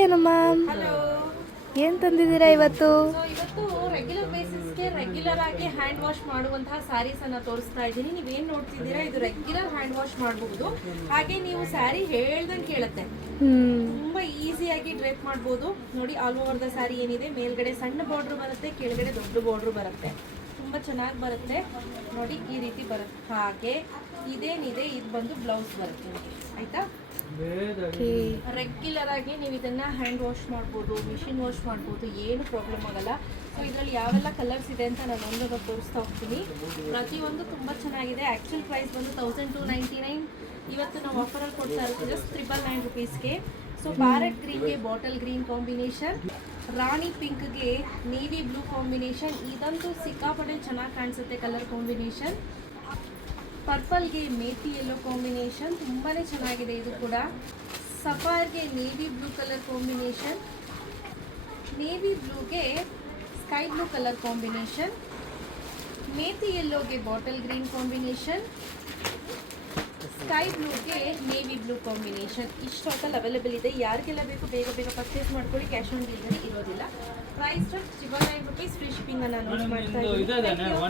Hi Hanuma, hello. ಏನು ತಂದಿದ್ದೀರಾ ಇವತ್ತು? So ಇವತ್ತು ರೆಗ್ಯುಲರ್ ಬೇಸಿಸ್ಗೆ ರೆಗ್ಯುಲರ್ ಆಗಿ ಹ್ಯಾಂಡ್ ವಾಶ್ ಮಾಡುವಂತಹ ಸ್ಯಾರೀಸ್ ಅನ್ನ ತೋರಿಸ್ತಾ ಇದ್ದೀನಿ. ನೀವೇನ್ ನೋಡ್ತಿದ್ದೀರಾ, ಇದು ರೆಗ್ಯುಲರ್ ಹ್ಯಾಂಡ್ ವಾಶ್ ಮಾಡಬಹುದು. ಹಾಗೆ ನೀವು ಸ್ಯಾರಿ ಹೇಳ್ದಂಗೆ ಕೇಳುತ್ತೆ, ತುಂಬಾ ಈಸಿಯಾಗಿ ಡ್ರೇಪ್ ಮಾಡ್ಬೋದು. ನೋಡಿ, ಆಲ್ ಓವರ್ ದ ಸ್ಯಾರಿ ಏನಿದೆ, ಮೇಲ್ಗಡೆ ಸಣ್ಣ ಬಾರ್ಡರ್ ಬರುತ್ತೆ, ಕೆಳಗಡೆ ದೊಡ್ಡ ಬಾರ್ಡರ್ ಬರುತ್ತೆ. ತುಂಬ ಚೆನ್ನಾಗಿ ಬರುತ್ತೆ. ನೋಡಿ, ಈ ರೀತಿ ಬರುತ್ತೆ. ಹಾಗೆ ಇದೇನಿದೆ, ಇದು ಬಂದು ಬ್ಲೌಸ್ ಬರುತ್ತೆ ನಿಮಗೆ, ಆಯ್ತಾ? ರೆಗ್ಯುಲರ್ ಆಗಿ ನೀವು ಇದನ್ನ ಹ್ಯಾಂಡ್ ವಾಶ್ ಮಾಡ್ಬೋದು, ಮಿಷಿನ್ ವಾಶ್ ಮಾಡ್ಬೋದು, ಏನು ಪ್ರಾಬ್ಲಮ್ ಆಗಲ್ಲ. ಸೊ ಇದರಲ್ಲಿ ಯಾವೆಲ್ಲ ಕಲರ್ಸ್ ಇದೆ ಅಂತ ನಾನು ಒಂದೊಂದು ತೋರಿಸ್ತಾ ಹೋಗ್ತೀನಿ. ಪ್ರತಿಯೊಂದು ತುಂಬ ಚೆನ್ನಾಗಿದೆ. ಆ್ಯಕ್ಚುಲ್ ಪ್ರೈಸ್ ಬಂದು 1299. ಇವತ್ತು ನಾವು ಆಫರಲ್ಲಿ ಕೊಡ್ತಾ ಇರೋದು ಜಸ್ಟ್ 999 ರುಪೀಸ್ಗೆ. ಸೊ ಪ್ಯಾರೆಟ್ ಗ್ರೀನ್ಗೆ ಬಾಟಲ್ ಗ್ರೀನ್ ಕಾಂಬಿನೇಷನ್, ರಾಣಿ ಪಿಂಕ್ಗೆ ನೇವಿ ಬ್ಲೂ ಕಾಂಬಿನೇಷನ್. ಇದಂತೂ ಸಿಕ್ಕಾಪಟ್ಟೆ ಚೆನ್ನಾಗಿ ಕಾಣಿಸುತ್ತೆ ಕಲರ್ ಕಾಂಬಿನೇಷನ್. ಪರ್ಪಲ್ಗೆ ಮೇಥಿ ಯೆಲ್ಲೋ ಕಾಂಬಿನೇಷನ್, ತುಂಬಾ ಚೆನ್ನಾಗಿದೆ ಇದು ಕೂಡ. ಸಫಾರ್ಗೆ navy blue colour combination, navy ಬ್ಲೂಗೆ sky blue colour combination, methi ಯೆಲ್ಲೋಗೆ ಬಾಟಲ್ ಗ್ರೀನ್ ಕಾಂಬಿನೇಷನ್, ಸ್ಕೈ ಬ್ಲೂಗೆ ನೇವಿ ಬ್ಲೂ ಕಾಂಬಿನೇಷನ್. ಇಷ್ಟೊತ್ತಲ್ಲಿ ಅವೈಲೇಬಲ್ ಇದೆ. ಯಾರಿಗೆಲ್ಲ ಬೇಕು ಬೇಗ ಬೇಗ ಪರ್ಚೇಸ್ ಮಾಡ್ಕೊಳ್ಳಿ. ಕ್ಯಾಶ್ ಆನ್ ಡೆಲಿವರಿ ಇರೋದಿಲ್ಲ. Price 999 rupees. ಫ್ರೀ ಶಿಪ್ಪಿಂಗ್ ಅನ್ನು ಅನೌನ್ಸ್ ಮಾಡ್ತಾ ಇದ್ದೀನಿ.